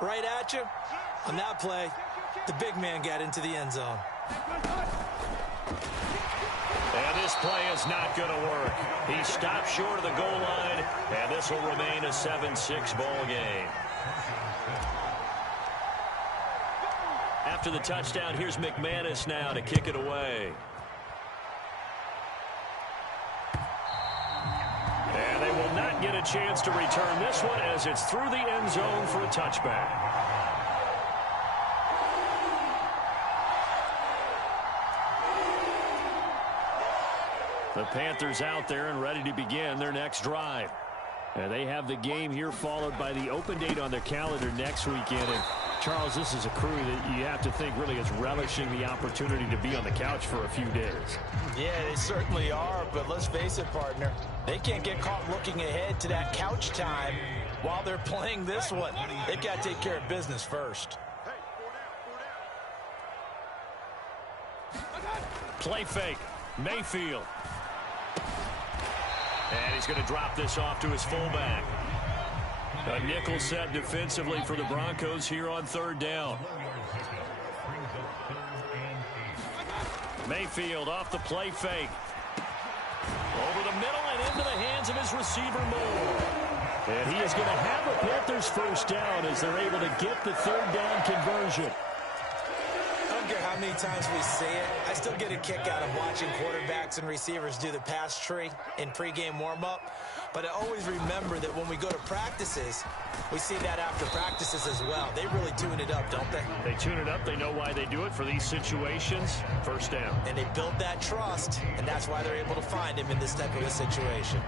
right at you. On that play, the big man got into the end zone. And this play is not going to work. He stopped short of the goal line, and this will remain a 7-6 ball game. After the touchdown, here's McManus now to kick it away. And they will not get a chance to return this one as it's through the end zone for a touchback. The Panthers out there and ready to begin their next drive. And they have the game here followed by the open date on their calendar next weekend. And Charles, this is a crew that you have to think really is relishing the opportunity to be on the couch for a few days. Yeah, they certainly are, but let's face it, partner. They can't get caught looking ahead to that couch time while they're playing this one. They've got to take care of business first. Play fake. Mayfield. And he's going to drop this off to his fullback. A nickel set defensively for the Broncos here on third down. Mayfield off the play fake. Over the middle and into the hands of his receiver Moore. And he is going to have the Panthers first down as they're able to get the third down conversion. I don't care how many times we see it, I still get a kick out of watching quarterbacks and receivers do the pass tree in pregame warm-up. But I always remember that when we go to practices, we see that after practices as well. They really tune it up, don't they? They tune it up. They know why they do it for these situations. First down. And they build that trust, and that's why they're able to find him in this type of a situation.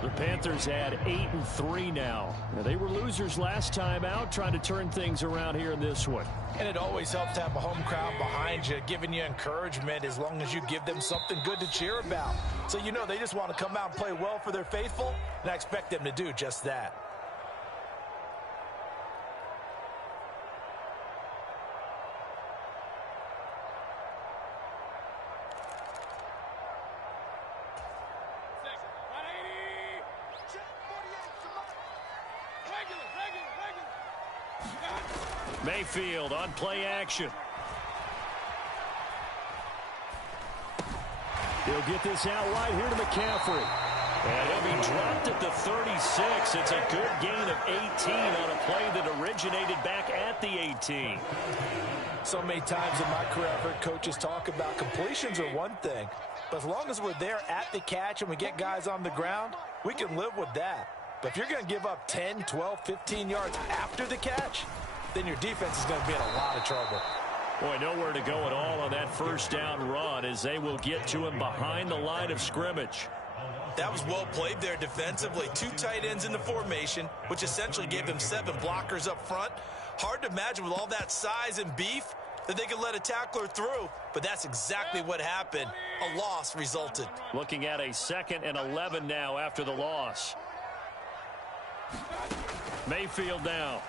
The Panthers add 8-3 now. They were losers last time out, trying to turn things around here in this one. And it always helps to have a home crowd behind you, giving you encouragement as long as you give them something good to cheer about. So you know they just want to come out and play well for their faithful, and I expect them to do just that. Mayfield on play action. He'll get this out wide here to McCaffrey. And he'll be dropped at the 36. It's a good gain of 18 on a play that originated back at the 18. So many times in my career, I've heard coaches talk about completions are one thing. But as long as we're there at the catch and we get guys on the ground, we can live with that. But if you're going to give up 10, 12, 15 yards after the catch, then your defense is going to be in a lot of trouble. Boy, nowhere to go at all on that first down run as they will get to him behind the line of scrimmage. That was well played there defensively. 2 tight ends in the formation, which essentially gave them 7 blockers up front. Hard to imagine with all that size and beef that they could let a tackler through, but that's exactly what happened. A loss resulted. Looking at a 2nd and 11 now after the loss. Mayfield now.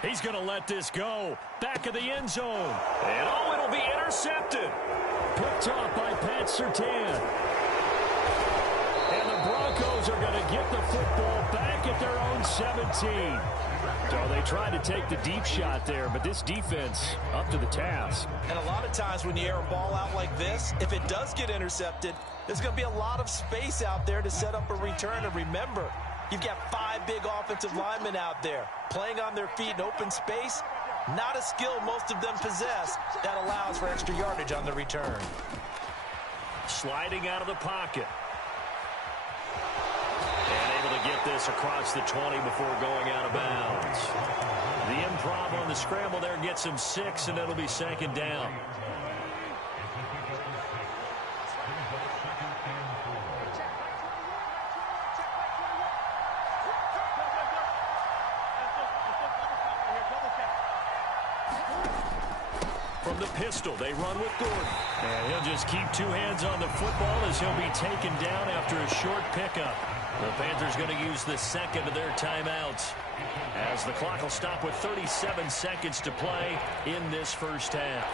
He's going to let this go. Back of the end zone. And oh, it'll be intercepted. Picked off by Pat Surtain. And the Broncos are going to get the football back at their own 17. So they tried to take the deep shot there, but this defense up to the task. And a lot of times when you air a ball out like this, if it does get intercepted, there's going to be a lot of space out there to set up a return. And remember, you've got 5 big offensive linemen out there playing on their feet in open space. Not a skill most of them possess that allows for extra yardage on the return. Sliding out of the pocket. And able to get this across the 20 before going out of bounds. The improv on the scramble there gets him 6, and it'll be 2nd down. From the pistol, they run with Gordon. And he'll just keep 2 hands on the football as he'll be taken down after a short pickup. The Panthers going to use the 2nd of their timeouts as the clock will stop with 37 seconds to play in this first half.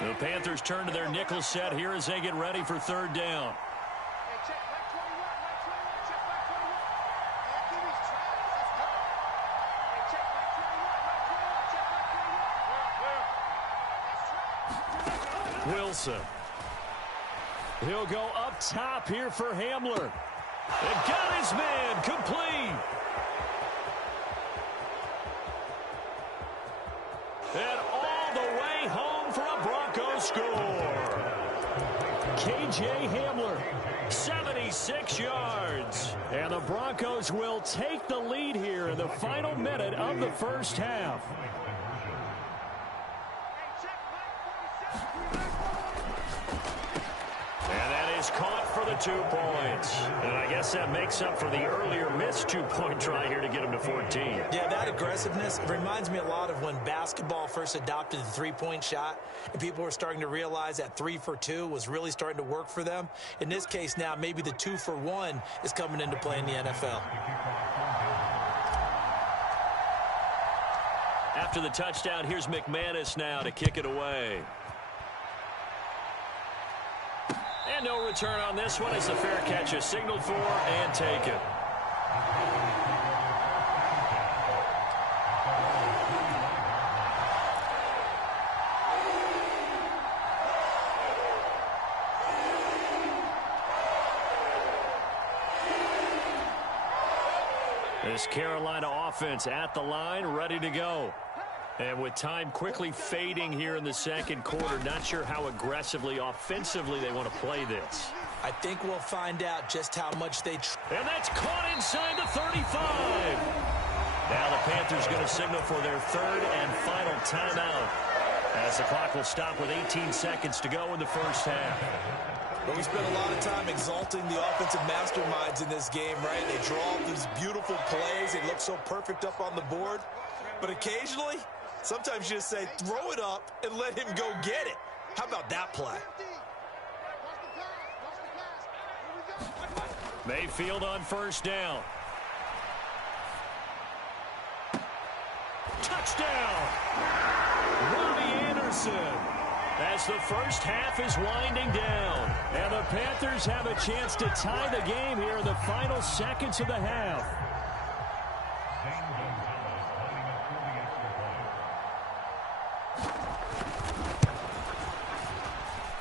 The Panthers turn to their nickel set here as they get ready for 3rd down. Wilson. He'll go up top here for Hamler. And got his man complete. And all the way home for a Broncos score. K.J. Hamler, 76 yards. And the Broncos will take the lead here in the final minute of the first half. And that is caught for the 2 points. And I guess that makes up for the earlier missed 2-point try here to get him to 14. Yeah, that aggressiveness reminds me a lot of when basketball first adopted the three-point shot, and people were starting to realize that 3 for 2 was really starting to work for them. In this case now, maybe the 2 for 1 is coming into play in the NFL. After the touchdown, here's McManus now to kick it away. And no return on this one as the fair catch is signaled for and taken. This Carolina offense at the line, ready to go. And with time quickly fading here in the second quarter, not sure how aggressively, offensively they want to play this. I think we'll find out just how much they... And that's caught inside the 35. Now the Panthers going to signal for their third and final timeout, as the clock will stop with 18 seconds to go in the first half. But we spent a lot of time exalting the offensive masterminds in this game, right? They draw up these beautiful plays. They look so perfect up on the board. But occasionally, sometimes you just say, throw it up and let him go get it. How about that play? Mayfield on first down. Touchdown! Robbie Anderson. As the first half is winding down. And the Panthers have a chance to tie the game here in the final seconds of the half.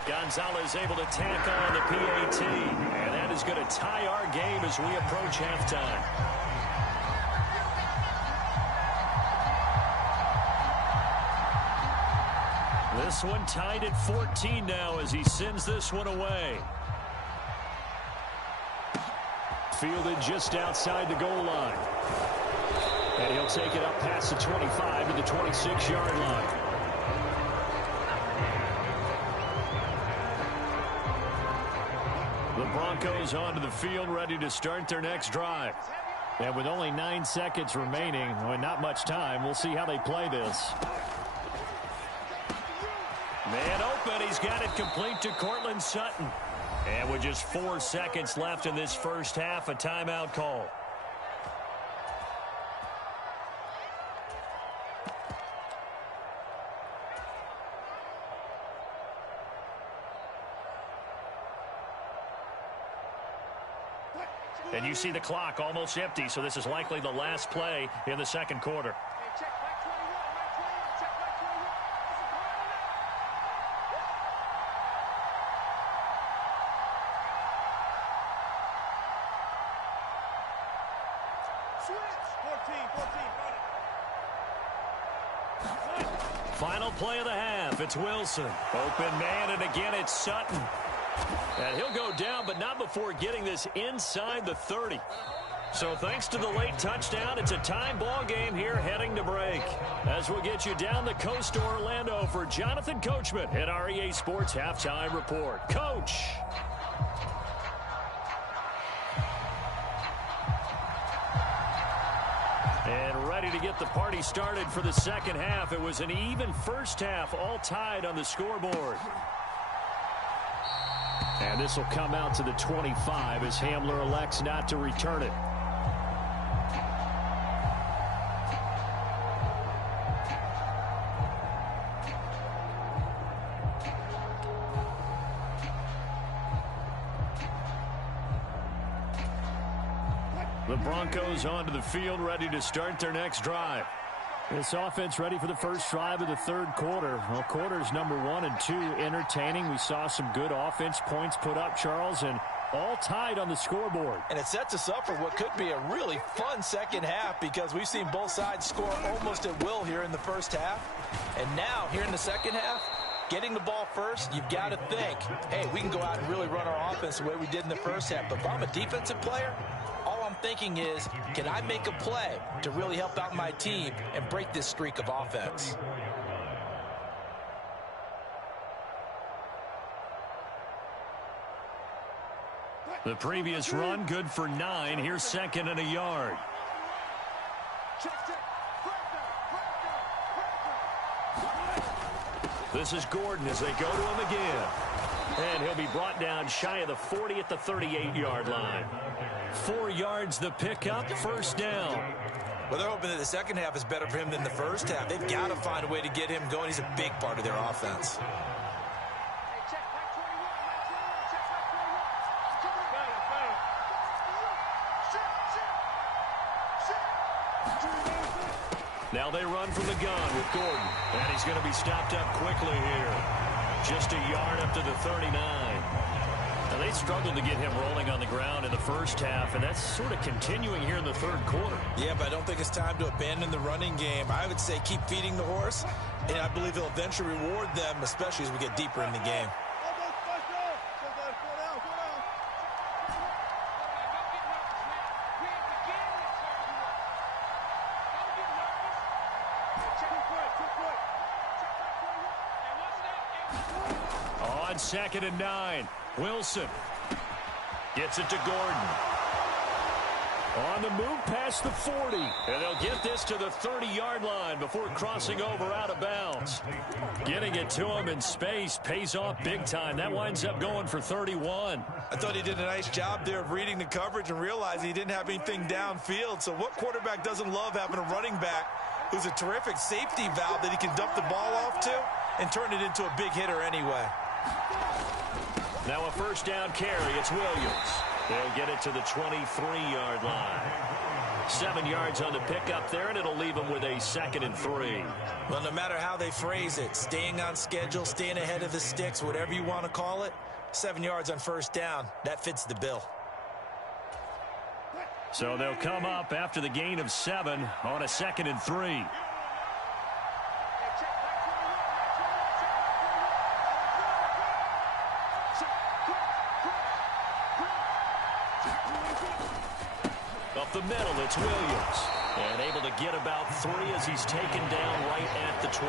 Gonzalez able to tack on the PAT. And that is going to tie our game as we approach halftime. This one tied at 14 now as he sends this one away. Fielded just outside the goal line. And he'll take it up past the 25 to the 26-yard line. The Broncos onto the field, ready to start their next drive. And with only 9 seconds remaining, and not much time, we'll see how they play this. Man open, he's got it complete to Cortland Sutton. And with just 4 seconds left in this first half, a timeout call. And you see the clock almost empty, so this is likely the last play in the second quarter. Final play of the half. It's Wilson. Open man, and again it's Sutton. And he'll go down, but not before getting this inside the 30. So thanks to the late touchdown, it's a time ball game here heading to break. As we'll get you down the coast to Orlando for Jonathan Coachman at our EA Sports Halftime Report. Coach. And ready to get the party started for the second half. It was an even first half, all tied on the scoreboard. And this will come out to the 25 as Hamler elects not to return it. The Broncos onto the field, ready to start their next drive. This offense ready for the first drive of the third quarter. Well, quarters number 1 and 2 entertaining. We saw some good offense points put up, Charles, and all tied on the scoreboard. And it sets us up for what could be a really fun second half because we've seen both sides score almost at will here in the first half. And now, here in the second half, getting the ball first, you've got to think, hey, we can go out and really run our offense the way we did in the first half. But if I'm a defensive player, all I'm thinking is, can I make a play to really help out my team and break this streak of offense? The previous run, good for 9. Here's second and a yard. This is Gordon as they go to him again. And he'll be brought down shy of the 40 at the 38-yard line. 4 yards the pickup, first down. Well, they're hoping that the second half is better for him than the first half. They've got to find a way to get him going. He's a big part of their offense. Now they run from the gun with Gordon. And he's going to be stopped up quickly here. Just a yard up to the 39. Now they struggled to get him rolling on the ground in the first half, and that's sort of continuing here in the third quarter. Yeah, but I don't think it's time to abandon the running game. I would say keep feeding the horse, and I believe he'll eventually reward them, especially as we get deeper in the game. On second and 9, Wilson gets it to Gordon. On the move past the 40. And they'll get this to the 30-yard line before crossing over out of bounds. Getting it to him in space pays off big time. That winds up going for 31. I thought he did a nice job there of reading the coverage and realizing he didn't have anything downfield. So what quarterback doesn't love having a running back who's a terrific safety valve that he can dump the ball off to and turn it into a big hitter anyway? Now a first down carry. It's Williams. They'll get it to the 23-yard line. 7 yards on the pickup there, and it'll leave them with a second and 3. Well, no matter how they phrase it, staying on schedule, staying ahead of the sticks, whatever you want to call it, 7 yards on first down, that fits the bill. So they'll come up after the gain of 7 on a second and 3. Up the middle, it's Williams. And able to get about 3 as he's taken down right at the 20.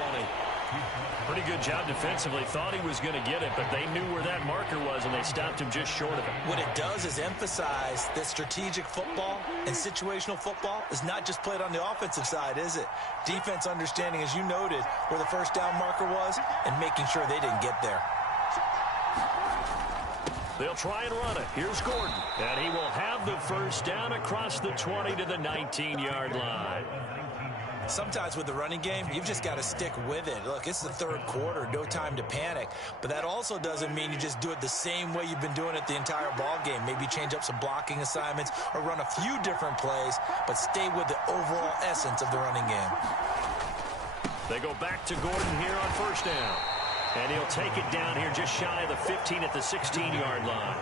Pretty good job defensively. Thought he was going to get it, but they knew where that marker was, and they stopped him just short of it. What it does is emphasize that strategic football and situational football is not just played on the offensive side, is it? Defense understanding, as you noted, where the first down marker was and making sure they didn't get there. They'll try and run it. Here's Gordon. And he will have the first down across the 20 to the 19-yard line. Sometimes with the running game, you've just got to stick with it. Look, it's the third quarter, no time to panic. But that also doesn't mean you just do it the same way you've been doing it the entire ball game. Maybe change up some blocking assignments or run a few different plays, but stay with the overall essence of the running game. They go back to Gordon here on first down. And he'll take it down here just shy of the 15 at the 16-yard line.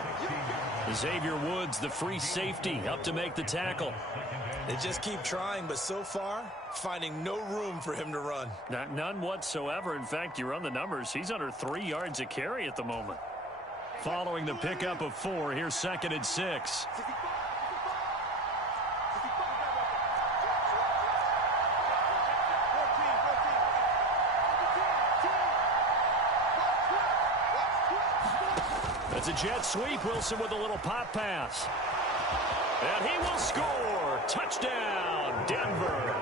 Xavier Woods, the free safety, up to make the tackle. They just keep trying, but so far, finding no room for him to run. None whatsoever. In fact, you run the numbers. He's under 3 yards a carry at the moment. Following the pickup of 4, here's second and 6. It's a jet sweep. Wilson with a little pop pass. And he will score. Touchdown, Denver.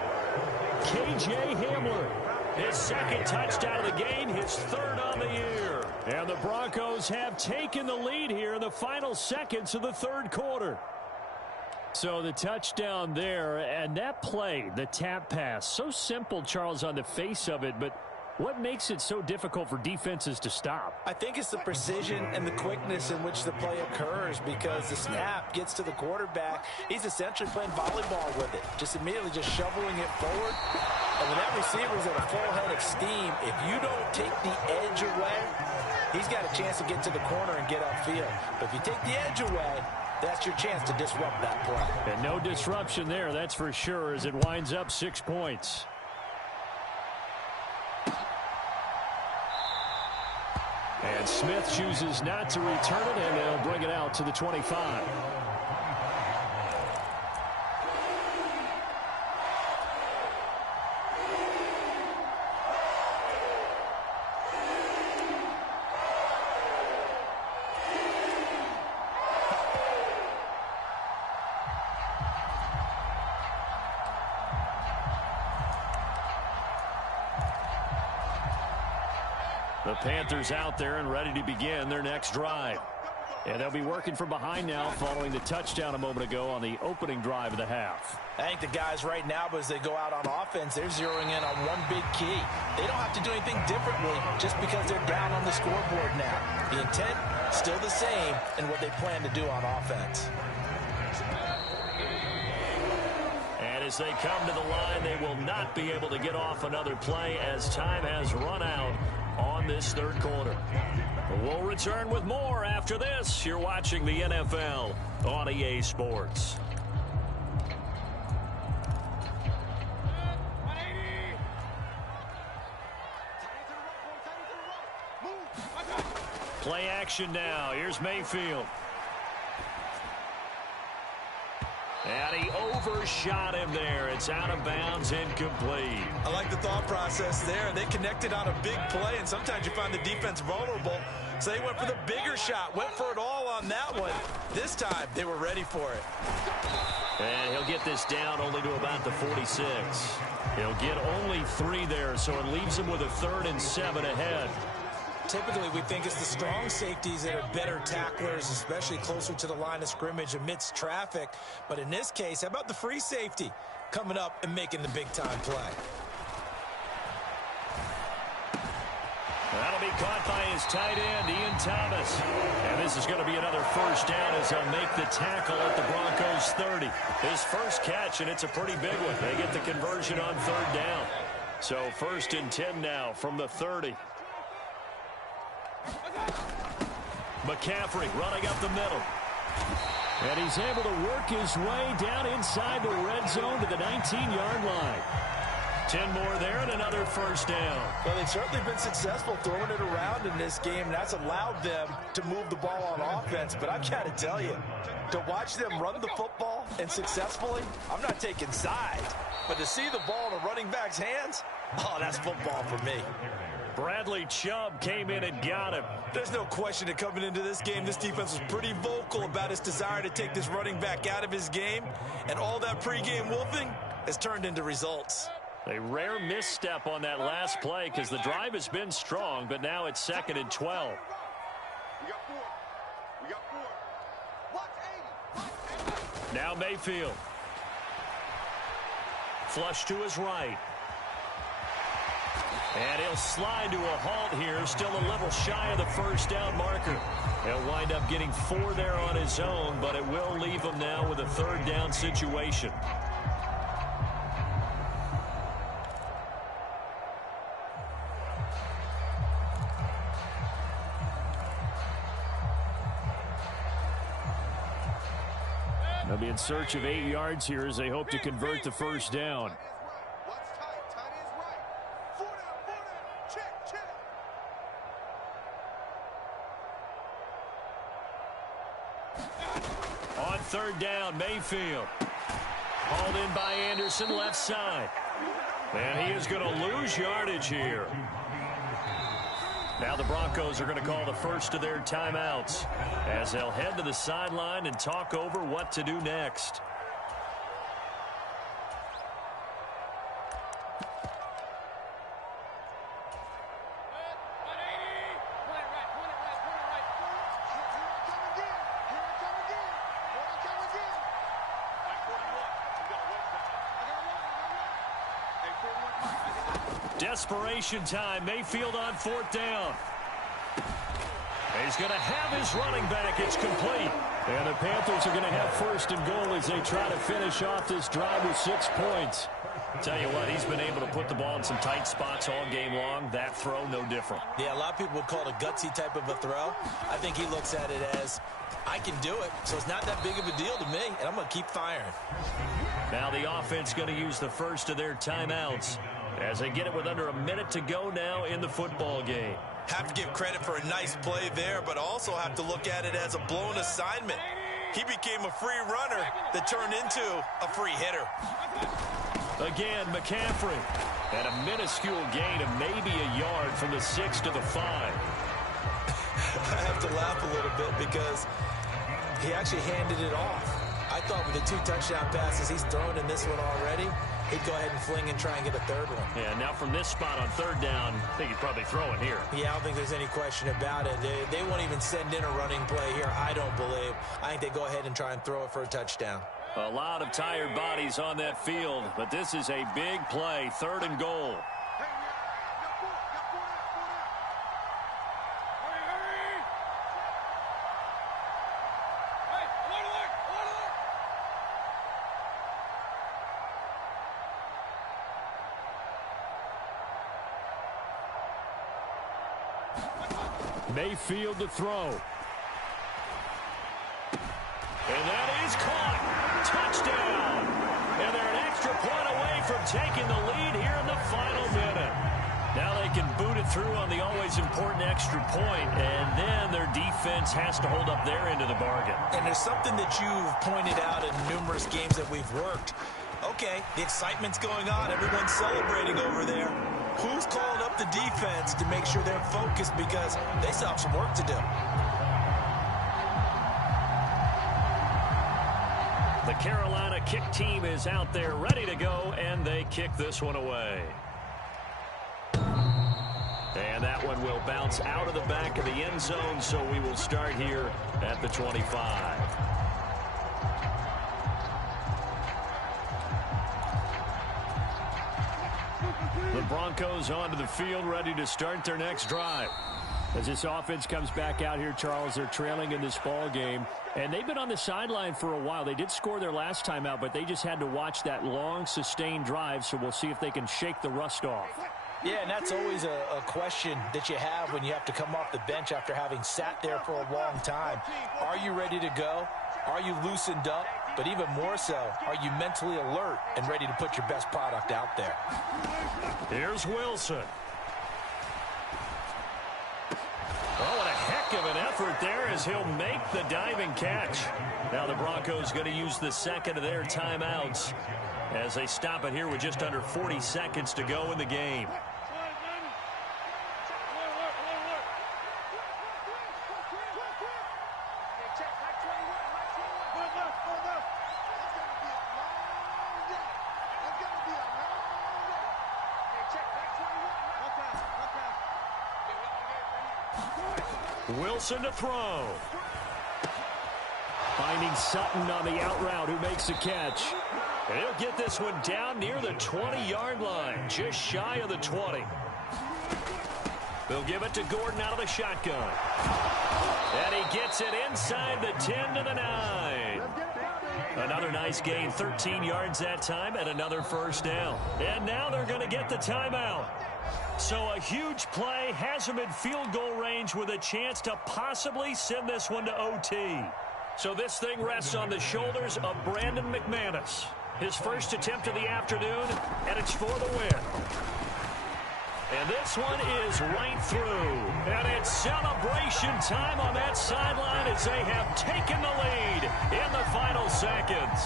K.J. Hamler, his second touchdown of the game, his third on the year. And the Broncos have taken the lead here in the final seconds of the third quarter. So the touchdown there, and that play, the tap pass, so simple, Charles, on the face of it, but what makes it so difficult for defenses to stop? I think it's the precision and the quickness in which the play occurs, because the snap gets to the quarterback. He's essentially playing volleyball with it, just immediately just shoveling it forward. And when that receiver's at a full head of steam, if you don't take the edge away, he's got a chance to get to the corner and get upfield. But if you take the edge away, that's your chance to disrupt that play. And no disruption there, that's for sure, as it winds up 6 points. And Smith chooses not to return it, and they'll bring it out to the 25. The Panthers out there and ready to begin their next drive. And they'll be working from behind now following the touchdown a moment ago on the opening drive of the half. I think the guys right now, as they go out on offense, they're zeroing in on one big key. They don't have to do anything differently just because they're down on the scoreboard now. The intent, still the same in what they plan to do on offense. And as they come to the line, they will not be able to get off another play as time has run out on this third quarter. We'll return with more after this. You're watching the NFL on EA Sports. Play action now. Here's Mayfield. And he overshot him there. It's out of bounds, incomplete. I like the thought process there. They connected on a big play, and sometimes you find the defense vulnerable. So they went for the bigger shot, went for it all on that one. This time, they were ready for it. And he'll get this down only to about the 46. He'll get only 3 there, so it leaves him with a 3rd and 7 ahead. Typically, we think it's the strong safeties that are better tacklers, especially closer to the line of scrimmage amidst traffic. But in this case, how about the free safety coming up and making the big-time play? That'll be caught by his tight end, Ian Thomas. And this is going to be another first down as they'll make the tackle at the Broncos 30. His first catch, and it's a pretty big one. They get the conversion on 3rd down. So 1st and 10 now from the 30. McCaffrey running up the middle. And he's able to work his way down inside the red zone to the 19-yard line. 10 more there and another first down. Well, they've certainly been successful throwing it around in this game. That's allowed them to move the ball on offense. But I've got to tell you, to watch them run the football and successfully, I'm not taking sides. But to see the ball in a running back's hands, oh, that's football for me. Bradley Chubb came in and got him. There's no question that coming into this game, this defense was pretty vocal about its desire to take this running back out of his game. And all that pregame wolfing has turned into results. A rare misstep on that last play because the drive has been strong, but now it's 2nd and 12. We got 4. Watch 80. Now Mayfield. Flush to his right. And he'll slide to a halt here, still a little shy of the first down marker. He'll wind up getting 4 there on his own, but it will leave him now with a 3rd down situation. They'll be in search of 8 yards here as they hope to convert the first down. On 3rd down, Mayfield. Hauled in by Anderson, left side. And he is going to lose yardage here. Now the Broncos are going to call the first of their timeouts as they'll head to the sideline and talk over what to do next. Desperation time. Mayfield on 4th down. He's going to have his running back. It's complete. And the Panthers are going to have 1st and goal as they try to finish off this drive with 6 points. Tell you what, he's been able to put the ball in some tight spots all game long. That throw, no different. Yeah, a lot of people would call it a gutsy type of a throw. I think he looks at it as, I can do it, so it's not that big of a deal to me, and I'm going to keep firing. Now the offense going to use the first of their timeouts as they get it with under a minute to go now in the football game. Have to give credit for a nice play there, but also have to look at it as a blown assignment. He became a free runner that turned into a free hitter. Again, McCaffrey. And a minuscule gain of maybe a yard from the 6 to the 5. I have to laugh a little bit because he actually handed it off. I thought with the 2 touchdown passes he's thrown in this one already, he'd go ahead and fling and try and get a third one. Yeah, now from this spot on third down, I think he'd probably throw it here. Yeah, I don't think there's any question about it. They won't even send in a running play here, I don't believe. I think they go ahead and try and throw it for a touchdown. A lot of tired bodies on that field, but this is a big play, 3rd and goal. Mayfield to throw. And that is caught. Touchdown. And they're an extra point away from taking the lead here in the final minute. Now they can boot it through on the always important extra point, and then their defense has to hold up their end of the bargain. And there's something that you've pointed out in numerous games that we've worked. Okay, the excitement's going on. Everyone's celebrating over there. Who's calling up the defense to make sure they're focused because they still have some work to do? The Carolina kick team is out there ready to go, and they kick this one away. And that one will bounce out of the back of the end zone, so we will start here at the 25. The Broncos onto the field, ready to start their next drive. As this offense comes back out here, Charles, they're trailing in this ball game. And they've been on the sideline for a while. They did score their last time out, but they just had to watch that long, sustained drive, so we'll see if they can shake the rust off. Yeah, and that's always a question that you have when you have to come off the bench after having sat there for a long time. Are you ready to go? Are you loosened up? But even more so, are you mentally alert and ready to put your best product out there? Here's Wilson. Oh, what a heck of an effort there as he'll make the diving catch. Now the Broncos going to use the second of their timeouts as they stop it here with just under 40 seconds to go in the game. Wilson to throw. Finding Sutton on the out route, who makes the catch. And he'll get this one down near the 20-yard line, just shy of the 20. They'll give it to Gordon out of the shotgun. And he gets it inside the 10 to the 9. Another nice gain, 13 yards that time, and another first down. And now they're going to get the timeout. So a huge play has him in field goal range with a chance to possibly send this one to OT. So this thing rests on the shoulders of Brandon McManus. His first attempt of the afternoon, and it's for the win. And this one is right through. And it's celebration time on that sideline as they have taken the lead in the final seconds.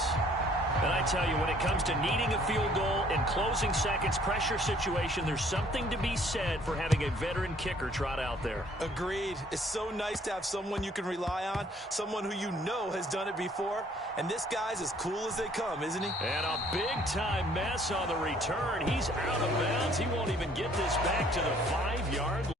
And I tell you, when it comes to needing a field goal in closing seconds, pressure situation, there's something to be said for having a veteran kicker trot out there. Agreed. It's so nice to have someone you can rely on, someone who you know has done it before. And this guy's as cool as they come, isn't he? And a big-time mess on the return. He's out of bounds. He won't even get this back to the 5-yard line.